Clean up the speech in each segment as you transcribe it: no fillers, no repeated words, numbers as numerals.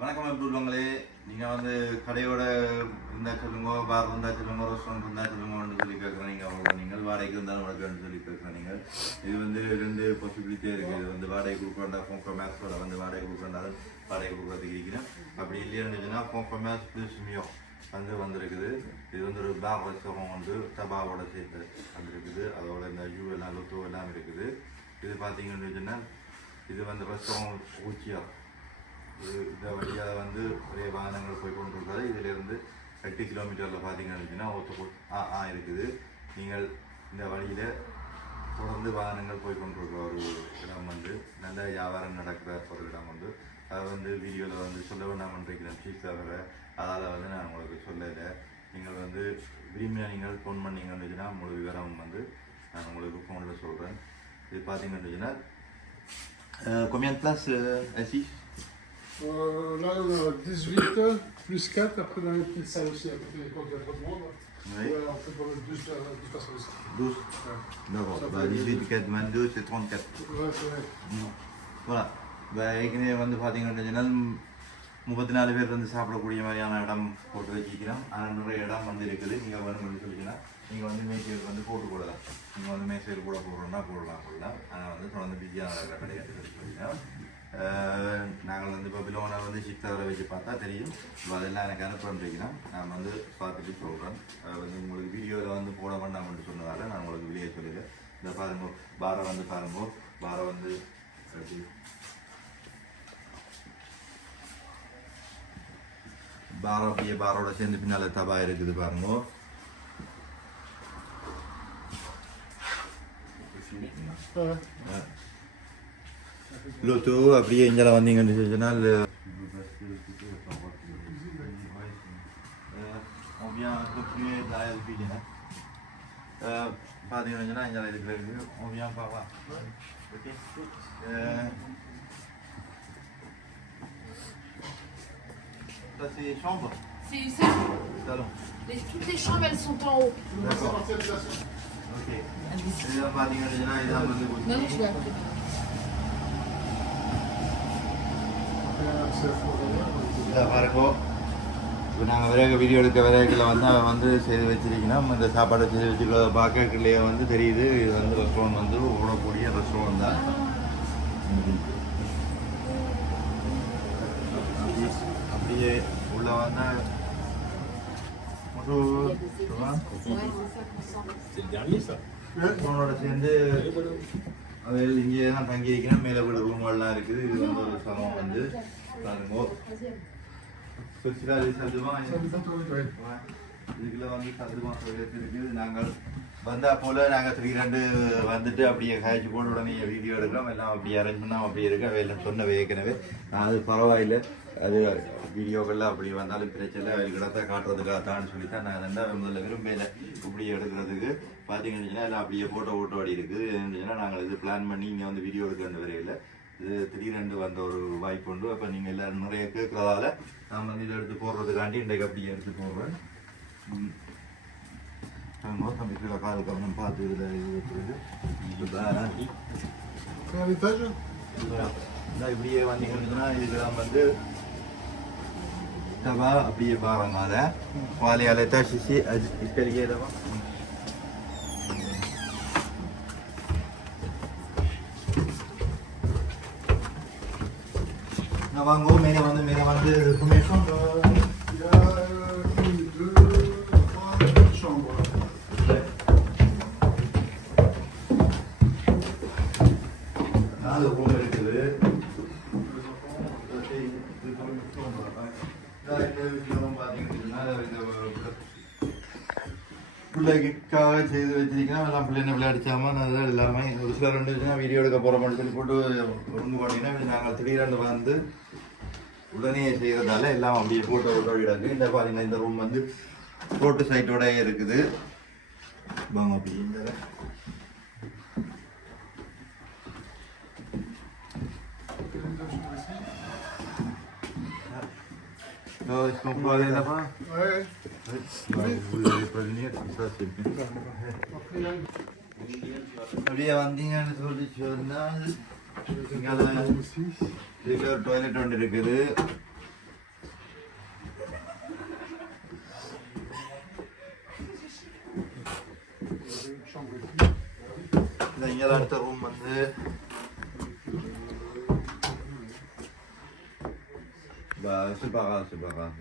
வணக்கம் எப்படி உள்ளவங்களே. நீங்கள் வந்து கடையோட இருந்தால் சொல்லுங்க, பார் இருந்தால் சொல்லுங்க, ரெஸ்டாரண்ட் இருந்தால் சொல்லுங்கன்னு சொல்லி கேட்குறேன். நீங்கள் வாடகைக்கு இருந்தாலும் வழக்குன்னு சொல்லி கேட்குறேன். நீங்கள் இது வந்து 2 பாசிபிலிட்டியே இருக்குது. இது வந்து வாடகை கொடுக்குறா ஃபோன்கமேஸோட வந்து வாடகை கொடுக்குறாலும் வாடகை கொடுக்குறதுக்கு இருக்கிறேன். அப்படி இல்லையாச்சுன்னா ஃபோன்கமேஸ் ப்ளஸ் மியோ வந்துருக்குது. இது வந்து ஒரு பார் ரெஸ்டாரண்ட் வந்து தபாவோட சேர்த்து வந்துருக்குது. அதோட இந்த யூ எல்லாம் லொத்தோ எல்லாம் இருக்குது. இது பார்த்தீங்கன்னு சொன்னால் இது வந்து ரெஸ்டாரண்ட் ஊச்சியா இந்த வழியாக வந்து நிறைய வாகனங்கள் போய் கொண்டு இருக்காது. இதிலிருந்து 8 கிலோமீட்டரில் பார்த்தீங்கன்னா இருக்குது. நீங்கள் இந்த வழியில் தொடர்ந்து வாகனங்கள் போய் கொண்டிருக்கிற ஒரு இடம் வந்து நல்ல வியாபாரம் நடக்கிற ஒரு இடம் வந்து அதை வந்து வீடியோவில் வந்து சொல்ல வேண்டாம் பண்ணிருக்கிறேன் சீஃப் தவிர. அதால் வந்து நான் உங்களுக்கு சொல்லலை. நீங்கள் வந்து விரும்பினா நீங்கள் ஃபோன் பண்ணிங்கன்னா உங்களுக்கு விவரம் வந்து நான் உங்களுக்கு ஃபோனில் சொல்கிறேன். இது பார்த்தீங்கன்னா combien de places assis? Là, on a 18 plus 4. Après, dans les petites salles aussi, à côté des portes, il y a trop de monde. Oui. Voilà, on peut prendre 12 personnes aussi. 12 Ouais. D'accord. Bah, 18, 4, 22, c'est 34. Ouais, c'est vrai. Voilà. ஏற்கனவே வந்து பார்த்தீங்கன்னா 34 பேர் வந்து சாப்பிடக்கூடிய மாதிரியான இடம் போட்டு வச்சுக்கிறோம். ஆனால் நிறைய இடம் வந்து இருக்குது. நீங்கள் வேணும்னு சொல்லிங்கன்னா நீங்கள் வந்து மேசையில் வந்து போட்டு போடலாம். நீங்கள் வந்து மேசையில் கூட போடுறோம்னா போடலாம். ஆனால் வந்து தொடர்ந்து பிஸியாக நடக்கிற கிடையாது சொல்லிக்கிறோம். நாங்கள் வந்து இப்போ பிலோனை வந்து ஷிஃப்டாக வச்சு பார்த்தா தெரியும். அதெல்லாம் எனக்கு அனுப்புறேன்னா நான் வந்து பார்த்துட்டு சொல்கிறேன். வந்து உங்களுக்கு வீடியோவில் வந்து போட வேண்டாம்னு சொன்னதால் நான் உங்களுக்கு வெளியே சொல்லிடுறேன். இந்த பாருங்க பாரை வந்து பாருங்க. பாரை வந்து பாரோ அப்படியே பாரோட சேர்ந்து பின்னால் தபா இருக்குது பாருங்க. லோட்டோ அப்படியே இங்கே வந்தீங்கன்னு சொன்னால் பார்த்தீங்கன்னா இங்கே இருக்கிறது ஓவியா பாவா. Okay ça c'est chambre. C'est salon. Salon. Toutes les chambres elles sont en haut. D'accord. Ok. இதான் பார்த்தீங்கன்னா இதான் வந்து Non, je vais appeler. பாருங்கோ. இப்போ நாங்கள் விரைக வீடியோ எடுக்க விரைகில் வந்து செய்து வச்சிருக்கோம். இந்த சாப்பாடை செய்து வச்சுருக்க பார்க்கலையே வந்து தெரியுது. இது வந்து ரெஸ்டாரண்ட் வந்து ஓடக்கூடிய ரெஸ்டாரண்ட் தான். அப்படியே உள்ள வந்தா சேர்ந்து அது இங்கே தான் தங்கி வைக்கணும். மேலே வீடு ரூம்லாம் இருக்குது. இது வந்து ஒரு சமம் வந்து பாருங்கோ. இதுக்குள்ள வந்து சதுமா இருக்குது. நாங்கள் வந்தா போல நாங்கள் 3 வந்துட்டு அப்படியே காய்ச்சி போட்டு உடனே வீடியோ எடுக்கிறோம். எல்லாம் அப்படியே அரேஞ்ச் பண்ணால் அப்படியே இருக்கு. அவையெல்லாம் சொன்னவை ஏற்கனவே அது பரவாயில்லை. அது வீடியோக்கெல்லாம் அப்படி வந்தாலும் பிரச்சனை இடத்த காட்டுறதுக்காக தான் சொல்லி தான் நான் ரெண்டாவது முதல்ல விரும்பல இப்படி எடுக்கிறதுக்கு. பார்த்தீங்கன்னா எல்லாம் அப்படியே போட்டோ ஓடி இருக்குது. என்னச்சுன்னா நாங்கள் இது பிளான் பண்ணி இங்கே வந்து வீடியோ எடுக்க வேண்டிய வரையில் இது 3 வந்த ஒரு வாய்ப்பு உண்டு. அப்போ நீங்கள் எல்லோரும் நிறைய கேட்குறதால நான் வந்து இதை எடுத்து போடுறதுக்காண்டி இன்றைக்கு அப்படியே எடுத்து போடுறேன். கம்ப்யூட்டரில் கால் கவனம் பார்த்து இதில் இப்படியே வந்தீங்கன்னா இதுக்கெல்லாம் வந்து தவா அப்படியே பாருங்க. அதை வாழையால தசிச்சு அது இப்படியே தவா நான் வாங்குவோம். மேலே வந்து பிள்ளைக்காக செய்து வச்சிருக்கேன். எல்லாம் பிள்ளைங்க விளையாடிச்சாம நான் எல்லாமே ஒரு சில 2 வச்சுன்னா வீடியோ எடுக்க போகிற மட்டும் போட்டு ஒழுங்கு போட்டிங்கன்னா நாங்கள் 3 வந்து உடனே செய்கிறதால எல்லாம் அப்படியே போட்டோ விடாது. இந்த பார்த்தீங்கன்னா இந்த ரூம் வந்து ரோட்டு சைட்டோட இருக்குது. வாங்க அப்படி இந்த Est-ce qu'on peut aller là-bas? Ouais. Vous n'allez pas venir, comme ça c'est bien. அப்படியே வந்தீங்கன்னு சொல்லி சொன்னால் இங்கே ஒரு டாய்லெட் ஒன்று இருக்குது. இங்கே அடுத்த ரூம் வந்து c'est pas grave, c'est pas grave.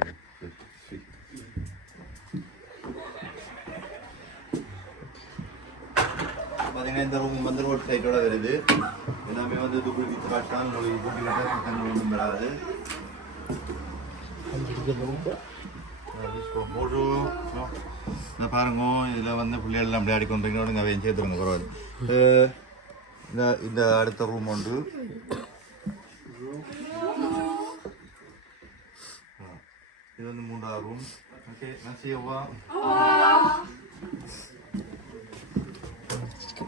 பார்த்தீங்கன்னா இந்த ரூம் வந்து ரோட் சைட்டோட வருது. எல்லாமே வந்து துப்புள் வித்து காட்டான் உங்களுக்கு கூட்டி விட்டால் சத்தம் ஒன்றும் வராது. பாருங்க இதில் வந்து பிள்ளைகள் அப்படி ஆடிக்கொண்டிருக்கோம். நீங்கள் அவையும் சேர்த்துருங்க பரவாயில்ல. இந்த அடுத்த ரூம் உண்டு. இது வந்து 3வது room. Okay merci au revoir.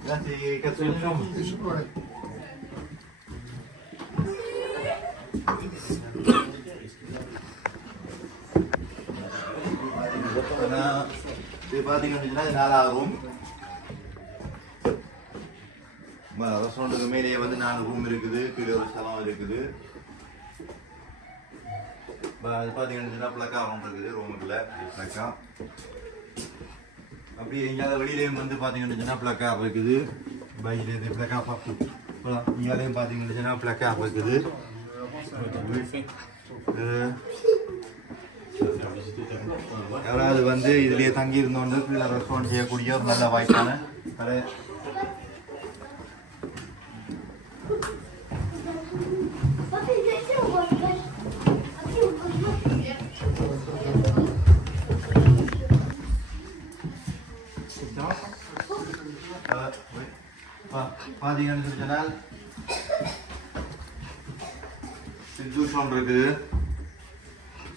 Là c'est 4e chambre. இது பார்த்தீங்கன்னா 4வது ரூம். ரெஸ்டாரண்ட்டுக்கு மேலேயே வந்து 4 ரூம் இருக்குது. கீழே ஒரு சலம் இருக்குது. அது பார்த்தீங்கன்னா பிளக்கா ரூம் இருக்குது. ரூமுக்குள்ள பிளக்கா அப்படியே எங்கேயாவது வெளியிலேயும் வந்து பார்த்தீங்கன்னா பிளக்கா இருக்குது. பையிலேருந்து பிளக்கா பார்த்து இங்கேயும் பார்த்தீங்கன்னா பிளக்கா இருக்குது. யாராவது வந்து இதுலேயே தங்கி இருந்தோண்டு கீழே ரெஸ்டாரண்ட் செய்யக்கூடிய ஒரு நல்ல வாய்ப்பான கடை. பார்த்தீங்கன்னு சொன்னால் douche இருக்குது.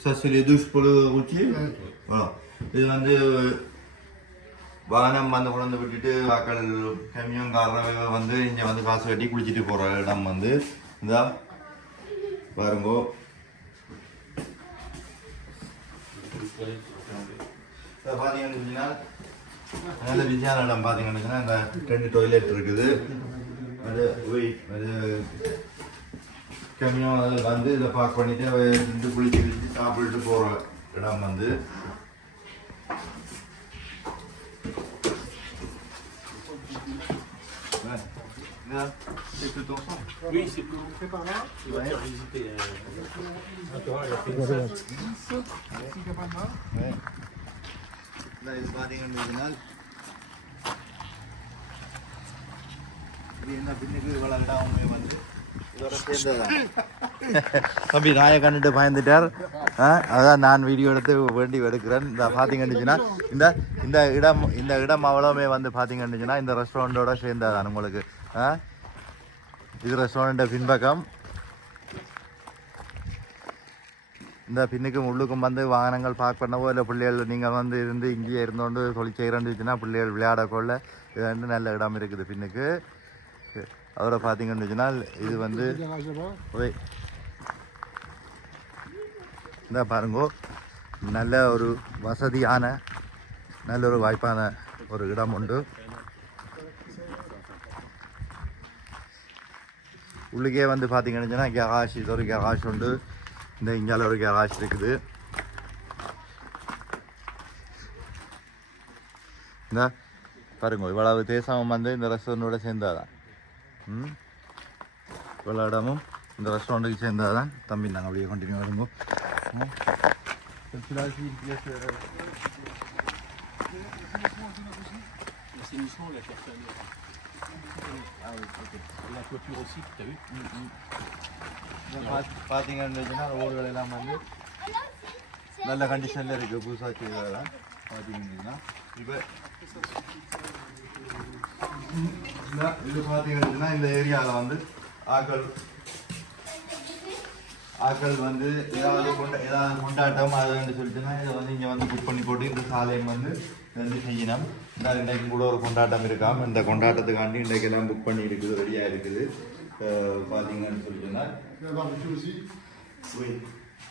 Ça c'est les douches pour le routier. Voilà. இது வந்து வாகனம் வந்து கொண்டு விட்டுட்டு வாக்கள் கம்மியும் காரணம் வந்து இங்கே வந்து காசு கட்டி குளிச்சுட்டு போகிற இடம் வந்து இந்த பாருங்கோ. பார்த்தீங்கன்னு சொன்னால் நல்ல பிஸியான இடம். பார்த்தீங்கன்னா இந்த 2 டாய்லெட் இருக்குது. அது கம்மியாக வந்து இதை பார்க் பண்ணிட்டு குளிச்சு சாப்பிட்டுட்டு போகிற இடம் வந்து c'est tout ensemble. Oui, c'est plus on fait par là. Tu vas faire visiter. Là, il va dire un original. என்ன பின்னுக்கு வளர்டாமே வந்து இதோட சேர்ந்ததான். தம்பி நாயை கண்டுட்டு பயந்துட்டார். அதான் நான் வீடியோ எடுத்து வேண்டி எடுக்கிறேன். இந்த பார்த்தீங்கன்னுச்சுன்னா இந்த இடம் அவ்வளோமே வந்து பார்த்தீங்கன்னுச்சுன்னா இந்த ரெஸ்டாரண்ட்டோட சேர்ந்ததான் உங்களுக்கு. இது ரெஸ்டாரண்ட்டை பின்பக்கம். இந்த பின்னுக்கும் உள்ளுக்கும் வந்து வாகனங்கள் பார்க் பண்ணவோ இல்லை பிள்ளைகள் நீங்கள் வந்து இருந்து இங்கேயே இருந்தோண்டு சொல்லி செய்கிறேன்னுச்சுன்னா பிள்ளைகள் விளையாடக்கொள்ள இது வந்து நல்ல இடம் இருக்குது பின்னுக்கு. அவரை பார்த்தீங்கன்னு இது வந்து இந்த பாருங்கோ நல்ல ஒரு வசதியான நல்ல ஒரு வாய்ப்பான ஒரு இடம் உண்டு. உள்ளுக்கே வந்து பார்த்தீங்கன்னு கேராஷ் இது ஒரு கேராஷ் உண்டு. இந்த இங்கால ஒரு கேராஷ் இருக்குது. இந்த பாருங்க இவ்வளவு தேசம் வந்து இந்த ரெஸ்டாரண்டோட சேர்ந்தாதான். இவ்வளோ இடமும் இந்த ரெஸ்டாரண்ட்டுக்கு சேர்ந்தாதான். தம்பி நாங்கள் அப்படியே கண்டினியூ வருங்க. L'assainissement, on l'a fait fermer. Ah oui, ok. La clôture aussi, tu as vu? பார்த்தீங்கன்னா ரோடுகள் எல்லாம் வந்து நல்ல கண்டிஷனில் இருக்குது. புதுசாக செய்ததெல்லாம் பார்த்தீங்கன்னா இப்போ இது பார்த்தீங்கன்னா இந்த ஏரியாவில் வந்து ஆக்கள் வந்து ஏதாவது கொண்டாட்டம் அதுன்னு சொல்லிட்டுன்னா இதை வந்து இங்கே வந்து புக் பண்ணி போட்டு இந்த சாலையும் வந்து வந்து செய்யணும். இந்த இன்றைக்கு கூட ஒரு கொண்டாட்டம் இருக்காம இந்த கொண்டாட்டத்துக்காண்டி இன்றைக்கு எல்லாம் புக் பண்ணி இருக்குது, ரெடியாக இருக்குது. பார்த்தீங்கன்னு சொல்லிட்டுன்னா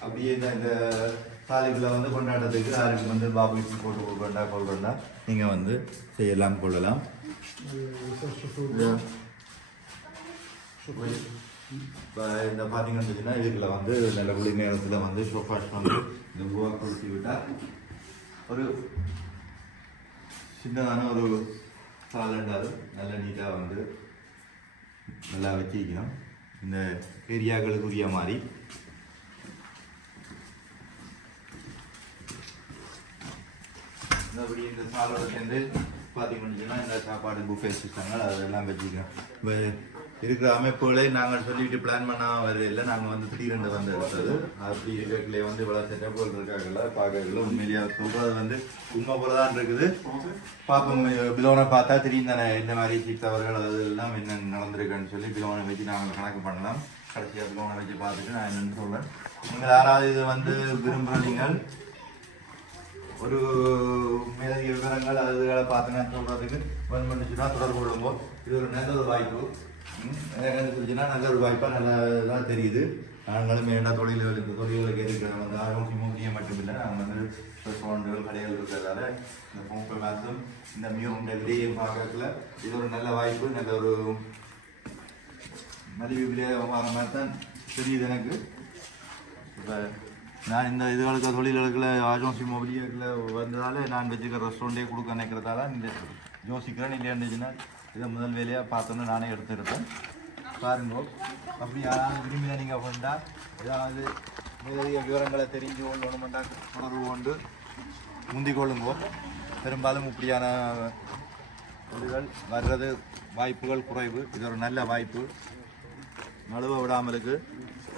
அப்படியே இந்த சாலைக்குள்ள வந்து கொண்டாட்டத்துக்கு யாருக்கு வந்து பாபுக்கு போட்டு கொள்றா நீங்கள் வந்து செய்யலாம் கொள்ளலாம். இப்போ இந்த பார்த்தீங்கன்னா இதுக்குள்ள வந்து நல்ல குளி நேரத்தில் வந்து சோஃபாஸ் வந்து இந்த பூவா கொடுத்து விட்டால் ஒரு சின்னதான ஒரு சாலண்டாலும் நல்ல நீட்டாக வந்து நல்லா வச்சிருக்கணும் இந்த ஏரியாக்களுக்குரிய மாதிரி. அப்படி இந்த சாலோட சேர்ந்து பார்த்தீங்கன்னா இந்த சாப்பாடு புஃபே சிஸ்டங்கள் அதெல்லாம் வச்சுக்கிறோம். இப்போ இருக்கிற அமைப்புகளே நாங்கள் சொல்லிட்டு பிளான் பண்ணால் வரல, நாங்கள் வந்து திடீரென்று வந்து எடுத்தது. அப்படி இருக்கிறதுலே வந்து இவ்வளோ செட்டப்புகள் இருக்காங்கல்ல பார்க்கறதுல உண்மையிலேயே சொல்கிறது வந்து உண்மை போல தான் இருக்குது. பார்ப்போம் பிலோனை பார்த்தா திடீர்னு தானே இந்த மாதிரி சித்தவர்கள் அது எல்லாம் என்ன நடந்திருக்குன்னு சொல்லி பிலோனை வச்சு நாங்கள் கணக்கு பண்ணலாம். கடைசியாக பிலோனை வச்சு பார்த்துட்டு நான் என்னென்னு சொல்கிறேன். நீங்கள் யாராவது இது வந்து விரும்புகிற நீங்கள் ஒரு மேலதிக விவரங்கள் அதுகளை பார்த்துங்கன்னு சொல்கிறதுக்கு வந்து பண்ணிச்சுன்னா தொடர்பு கொள்ளும்போது இது ஒரு நல்ல ஒரு வாய்ப்பு. என்ன சொல்லிச்சுன்னா நல்ல ஒரு வாய்ப்பாக நல்லதாக தெரியுது. நாங்களும் வேண்டாம் தொழில்களுக்கு இருக்கிற வந்து ஆரோக்கியமும் மட்டுமில்லை, நாங்கள் வந்து ரெஸ்டாரண்ட்டுகள் கடைகள் இருக்கிறதால இந்த பொங்கல் மாதம் இந்த மியூசியம் விலையும் பார்க்கறதுல இது ஒரு நல்ல வாய்ப்பு. நல்ல ஒரு மலிவு விலையாக மாதிரி தான் தெரியுது எனக்கு. இப்போ நான் இந்த இதுகளுக்கு தொழில்களுக்குள்ள ஆஜோசி மொபிலியர்களில் வந்ததால் நான் வச்சுக்கிற ரெஸ்டாரண்ட்டே கொடுக்க நினைக்கிறதால இந்த யோசிக்கிறேன். இல்லை இருந்துச்சுன்னா இதை முதல் வேலையாக பார்த்தோன்னு நானே எடுத்துருப்பேன். பாருங்க, அப்படி யாராவது விரும்பினா நீங்கள் பண்ணா ஏதாவது மேலதிக விவரங்களை தெரிஞ்சு கொள்ளணுமெண்டா தொடர்பு கொண்டு முந்திக் கொள்ளுங்கோ. பெரும்பாலும் இப்படியான இதுகள் வர்றது வாய்ப்புகள் குறைவு. இது ஒரு நல்ல வாய்ப்பு. நழுவ விடாமலுக்கு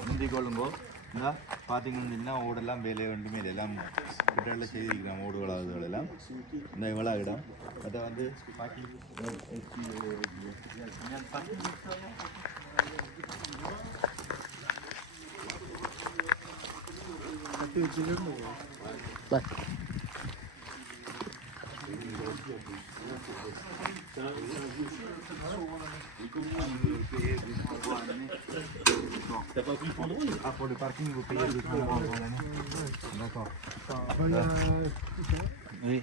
முந்திக் கொள்ளுங்கோ. இந்த பார்த்தீங்கன்னா ஓடெல்லாம் வேலை வேண்டுமே எல்லாம் கிட்டல செய்திருக்கிறோம். ஓடுகளாதுகள் எல்லாம் இந்த இவ்வளோ இடம் அதை வந்து T'as pas pris le contrôle? Ah, pour le parking, vous payez 200 €. D'accord. Oui.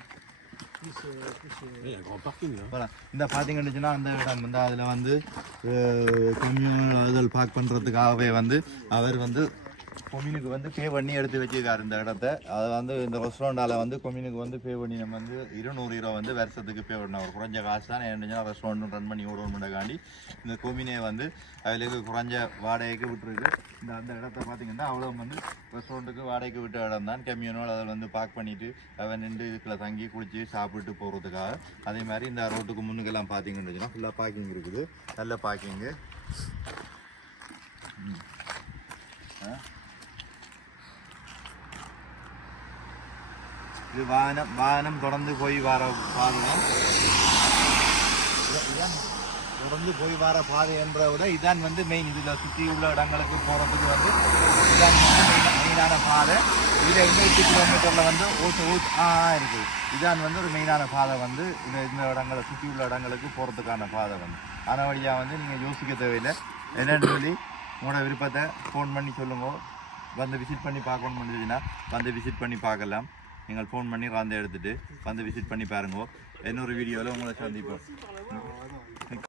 Il y a un grand parking là. Voilà. இந்த பார்த்தீங்கன்னா அந்த இடம் வந்து அதில் வந்து கம்யூனல் பார்க் பண்ணுறதுக்காகவே வந்து அவர் வந்து கொம்யூனுக்கு வந்து பே பண்ணி எடுத்து வச்சுருக்காரு இந்த இடத்த. அதை வந்து இந்த ரெஸ்டாரண்டால் வந்து கொம்யூனுக்கு வந்து பே பண்ணி நம்ம வந்து 200 € வந்து வருஷத்துக்கு பே பண்ணணும். ஒரு குறைஞ்ச காசு தான் என்னன்னா ரெஸ்டாரண்ட் ரன் பண்ணி ஓடணுமெண்டாண்டி இந்த கொம்யூனை வந்து அதில் குறைஞ்ச வாடகைக்கு விட்டுருக்கு. இந்த அந்த இடத்த பார்த்தீங்கன்னா அவ்வளோ வந்து ரெஸ்டாரண்ட்டுக்கு வாடகைக்கு விட்ட இடம் தான். கம்யூனோடு அதில் வந்து பார்க் பண்ணிவிட்டு அவன் நின்று இதுக்குள்ள தங்கி குளித்து சாப்பிட்டு போகிறதுக்காக. அதே மாதிரி இந்த ரோட்டுக்கு முன்னுக்கெல்லாம் பார்த்தீங்கன்னு ஃபுல்லாக பார்க்கிங் இருக்குது. நல்ல பார்க்கிங்கு. இது வாகனம் தொடர்ந்து போய் வர பாதை, தொடர்ந்து போய் வர பாதை என்ற விட இதான் வந்து மெயின். இதில் சுற்றி உள்ள இடங்களுக்கு போகிறதுக்கு வந்து இதான் வந்து மெயினான பாதை. இதில் 28 கிலோமீட்டரில் வந்து இருக்குது. இதான் வந்து ஒரு மெயினான பாதை வந்து இந்த இடங்களை சுற்றி உள்ள இடங்களுக்கு போகிறதுக்கான பாதை வந்து. ஆனால் வழியாக வந்து நீங்கள் யோசிக்க தேவையில்லை. என்னென்னு சொல்லி உங்களோட விருப்பத்தை ஃபோன் பண்ணி சொல்லுங்க. வந்து விசிட் பண்ணி பார்க்கணும்னு முடிஞ்சுன்னா வந்து விசிட் பண்ணி பார்க்கலாம். நீங்கள் ஃபோன் பண்ணி வந்து எடுத்துகிட்டு வந்து விசிட் பண்ணி பாருங்க. இன்னொரு வீடியோவில் உங்களை சந்திப்போம்.